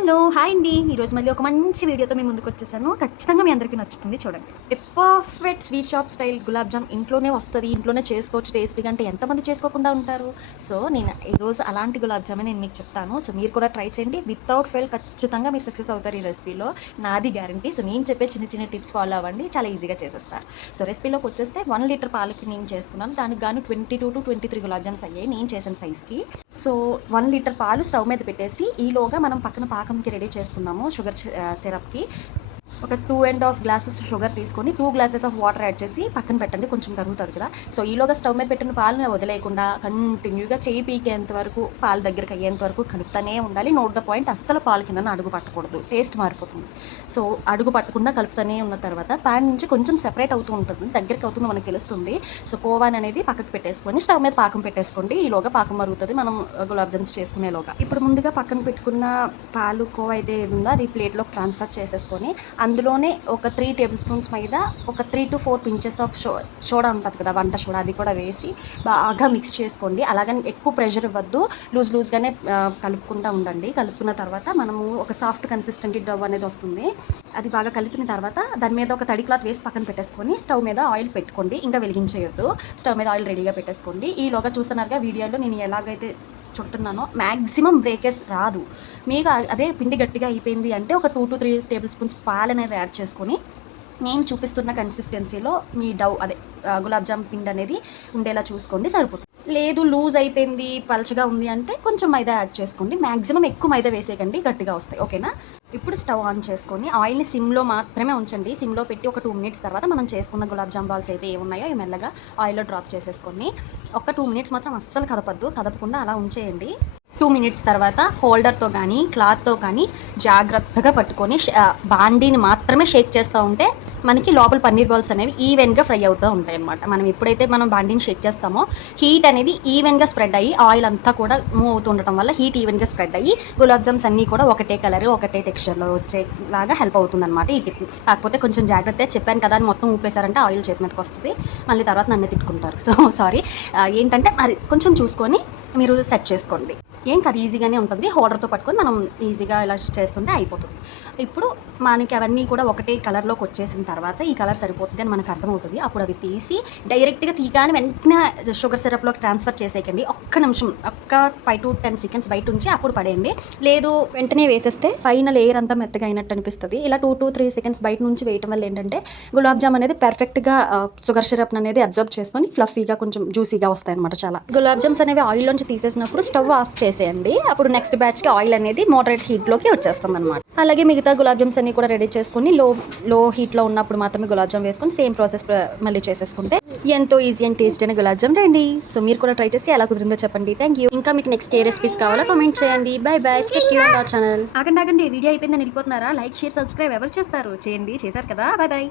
Hello hi అండి. ఈరోజు మళ్ళీ ఒక మంచి వీడియోతో మీ ముందుకు వచ్చేసాను. ఖచ్చితంగా మీ అందరికీ నచ్చుతుంది, చూడండి. Perfect sweet shop style gulab jam ఇంట్లోనే వస్తుంది, ఇంట్లోనే చేసుకోవచ్చు టేస్టీగా. అంటే ఎంతమంది చేసుకోకుండా ఉంటారు? సో నేను ఈరోజు అలాంటి గులాబ్ జామే నేను మీకు చెప్తాను. సో మీరు కూడా ట్రై చేయండి. వితౌట్ ఫెయిల్ ఖచ్చితంగా మీరు సక్సెస్ అవుతారు ఈ రెసిపీలో, నాది గ్యారంటీ. సో నేను చెప్పే చిన్న చిన్న టిప్స్ ఫాలో అవ్వండి, చాలా ఈజీగా చేసేస్తారు. సో రెసిపీలోకి వచ్చేస్తే 1 లీటర్ పాలకి నేను చేసుకున్నాను. దానికి గాను 22 to 23 గులాబ్ జామ్స్ అయ్యాయి నేను చేసిన సైజ్కి. సో 1 లీటర్ పాలు స్టవ్ మీద పెట్టేసి ఈలోగా మనం పక్కన పాకంకి రెడీ చేసుకుందాము. షుగర్ సిరప్కి ఒక 2.5 గ్లాసెస్ షుగర్ తీసుకొని 2 గ్లాసెస్ ఆఫ్ వాటర్ యాడ్ చేసి పక్కన పెట్టండి, కొంచెం కరుగుతుంది కదా. సో ఈలోగా స్టవ్ మీద పెట్టిన పాలను వదిలేయకుండా కంటిన్యూగా చేయి పీకేంత వరకు, పాలు దగ్గరికి అయ్యేంత వరకు కలుపుతూనే ఉండాలి. నోట్ ద పాయింట్, అస్సలు పాలు కింద అడుగు పట్టకూడదు, టేస్ట్ మారిపోతుంది. సో అడుగు పట్టకుండా కలుపుతూనే ఉన్న తర్వాత ప్యాన్ నుంచి కొంచెం సెపరేట్ అవుతూ ఉంటుంది, దగ్గరికి అవుతుంది మనకు తెలుస్తుంది. సో కోవాన్ అనేది పక్కకు పెట్టేసుకొని స్టవ్ మీద పాకం పెట్టేసుకోండి. ఈలోగా పాకం మరుగుతుంది మనం గులాబ్ జామ్స్ చేసుకునేలోగా. ఇప్పుడు ముందుగా పక్కన పెట్టుకున్న పాలు కోవా అయితే ఏది ఉందో అది ప్లేట్లోకి ట్రాన్స్ఫర్ చేసేసుకొని అందులోనే ఒక 3 టేబుల్ స్పూన్స్ మైదా, ఒక 3 to 4 పించెస్ ఆఫ్ సోడా ఉంటుంది కదా, వంట సోడా, అది కూడా వేసి బాగా మిక్స్ చేసుకోండి. అలాగని ఎక్కువ ప్రెషర్ ఇవ్వద్దు, లూజ్గానే కలుపుకుంటూ ఉండండి. కలుపుకున్న తర్వాత మనము ఒక సాఫ్ట్ కన్సిస్టెంటీ డవ్ అనేది వస్తుంది. అది బాగా కలిపిన తర్వాత దాని మీద ఒక తడి క్లాత్ వేసి పక్కన పెట్టేసుకొని స్టవ్ మీద ఆయిల్ పెట్టుకోండి. ఇంకా వెలిగించేయొద్దు, స్టవ్ మీద ఆయిల్ రెడీగా పెట్టేసుకోండి. ఈలోగా చూస్తున్నారుగా వీడియోలో నేను ఎలాగైతే చుడుతున్నానో మ్యాక్సిమం బ్రేకేజ్ రాదు. మీకు అదే పిండి గట్టిగా అయిపోయింది అంటే ఒక 2 to 3 టేబుల్ స్పూన్స్ పాలు అనేది యాడ్ చేసుకొని నేను చూపిస్తున్న కన్సిస్టెన్సీలో మీ అదే గులాబ్ జామ్ పిండి అనేది ఉండేలా చూసుకోండి, సరిపోతుంది. లేదు లూజ్ అయిపోయింది, పల్చగా ఉంది అంటే కొంచెం మైదా యాడ్ చేసుకోండి. మ్యాక్సిమం ఎక్కువ మైదా వేసేయకండి, గట్టిగా వస్తాయి. ఓకేనా? ఇప్పుడు స్టవ్ ఆన్ చేసుకొని ఆయిల్ని సిమ్లో మాత్రమే ఉంచండి. సిమ్లో పెట్టి ఒక 2 మినిట్స్ తర్వాత మనం చేసుకున్న గులాబ్ జామ్ బాల్స్ అయితే ఏమున్నాయో అవి మెల్లగా ఆయిల్లో డ్రాప్ చేసేసుకొని ఒక 2 మినిట్స్ మాత్రం అస్సలు కదపకుండా అలా ఉంచేయండి. 2 మినిట్స్ తర్వాత హోల్డర్తో కానీ క్లాత్తో కానీ జాగ్రత్తగా పట్టుకొని బాండీని మాత్రమే షేక్ చేస్తూ ఉంటే మనకి లోపల పన్నీర్ బాల్స్ అనేవి ఈవెన్గా ఫ్రై అవుతూ ఉంటాయి అన్నమాట. మనం ఎప్పుడైతే మనం బాండీని షేక్ చేస్తామో హీట్ అనేది ఈవెన్గా స్ప్రెడ్ అయ్యి ఆయిల్ అంతా కూడా మూవ్ అవుతూ ఉండటం వల్ల హీట్ ఈవెన్గా స్ప్రెడ్ అయ్యి గులాబ్ జామ్స్ అన్నీ కూడా ఒకటే కలర్, ఒకటే టెక్స్చర్లో వచ్చేలాగా హెల్ప్ అవుతుంది అనమాట ఈ టిప్. కాకపోతే కొంచెం జాగ్రత్తగా చెప్పాను కదా అని మొత్తం ఊపేశారంటే ఆయిల్ చేతి మీదకి వస్తుంది, మళ్ళీ తర్వాత నన్ను తిట్టుకుంటారు. So sorry. ఏంటంటే అది కొంచెం చూసుకొని మీరు సెట్ చేసుకోండి. ఏం కాదు, ఈజీగానే ఉంటుంది. హోల్డర్తో పట్టుకొని మనం ఈజీగా ఇలా చేస్తుంటే అయిపోతుంది. ఇప్పుడు మనకి అవన్నీ కూడా ఒకటే కలర్లోకి వచ్చేసిన తర్వాత ఈ కలర్ సరిపోతుంది అని మనకు అర్థమవుతుంది. అప్పుడు అవి తీసి డైరెక్ట్గా తీగానే వెంటనే షుగర్ సిరప్లోకి ట్రాన్స్ఫర్ చేసేయకండి. ఒక్క నిమిషం, ఒక్క 5 to 10 సెకండ్స్ బయట ఉంచి అప్పుడు పడేయండి. లేదు వెంటనే వేసేస్తే పైన లేయర్ అంతా మెత్తగా అయినట్టు అనిపిస్తుంది. ఇలా 2 to 3 సెకండ్స్ బయట నుంచి వేయటం వల్ల ఏంటంటే గులాబ్ జామ్ అనేది పర్ఫెక్ట్గా షుగర్ సిరప్ అనేది అబ్జర్వ్ చేసుకొని ఫ్లఫీగా కొంచెం జ్యూసీగా వస్తాయి అనమాట. చాలా గులాబ్ జామ్స్ అనేవి ఆయిల్లోంచి తీసేసినప్పుడు స్టవ్ ఆఫ్ చేసేయండి. అప్పుడు నెక్స్ట్ బ్యాచ్కి ఆయిల్ అనేది మోడరేట్ హీట్లోకి వచ్చేస్తుంది అనమాట. అలాగే మిగతా గులాబ్ జామ్స్ అన్ని కూడా రెడీ చేసుకుని లో హీట్లో ఉన్నప్పుడు మాత్రమే గులాబ్ జామ్ వేసుకొని సేమ్ ప్రాసెస్ మళ్ళీ చేసేసుకుంటే ఎంతో ఈజీ అండ్ టేస్టీ అయిన గులాబ్ జామ్ రండి. సో మీరు కూడా ట్రై చేసి ఎలా కుదిరిందో చెప్పండి. Thank you. ఇంకా మీకు నెక్స్ట్ ఏ రెసిపీస్ కావాలో కామెంట్ చేయండి. By by. Stay tuned our channel. ఆగండి, వీడియో అయిపోయిందని వెళ్ళిపోతున్నారా? లైక్, షేర్, సబ్స్క్రైబ్ ఎవరు చేస్తారు? చేయండి. చేశారు కదా. By by.